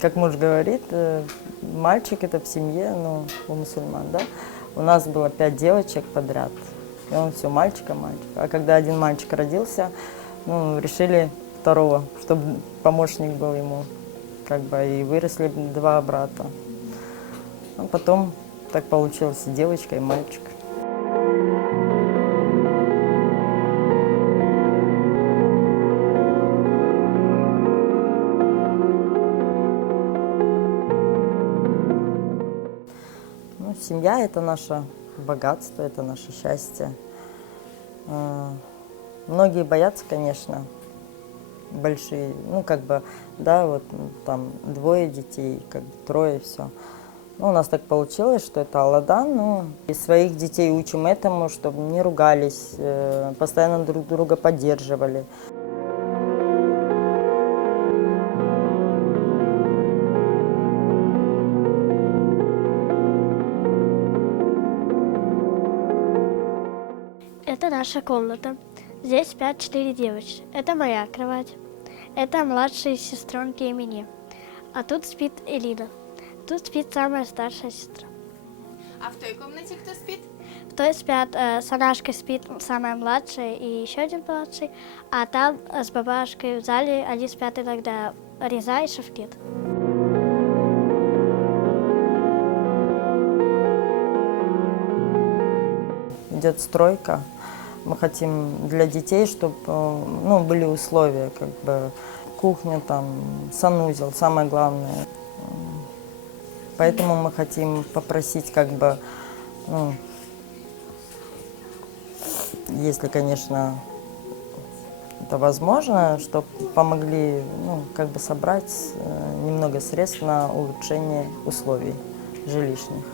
Как муж говорит, мальчик это в семье, ну, у мусульман, да. У нас было 5 девочек подряд, и он все мальчика. А когда один мальчик родился, ну, решили второго, чтобы помощник был ему, как бы, и выросли 2 брата. А потом так получилось и девочка, и мальчик. Ну, семья – это наше богатство, это наше счастье. Многие боятся, конечно, большие, ну, как бы, да, вот там 2 детей, как бы 3, все. Ну, у нас так получилось, что это Алладан, ну, и своих детей учим этому, чтобы не ругались, постоянно друг друга поддерживали. Это наша комната. Здесь спят 4 девочки. Это моя кровать. Это младшие сестренки и мне. А тут спит Элина. Тут спит самая старшая сестра. А в той комнате кто спит? В той спят, с Анашкой спит самая младшая и еще один младший. А там с бабашкой в зале они спят иногда Реза и Шавкет. Идет стройка. Мы хотим для детей, чтобы, ну, были условия, как бы кухня, там, санузел, самое главное. Поэтому мы хотим попросить, как бы, ну, если, конечно, это возможно, чтобы помогли, ну, как бы собрать немного средств на улучшение условий жилищных.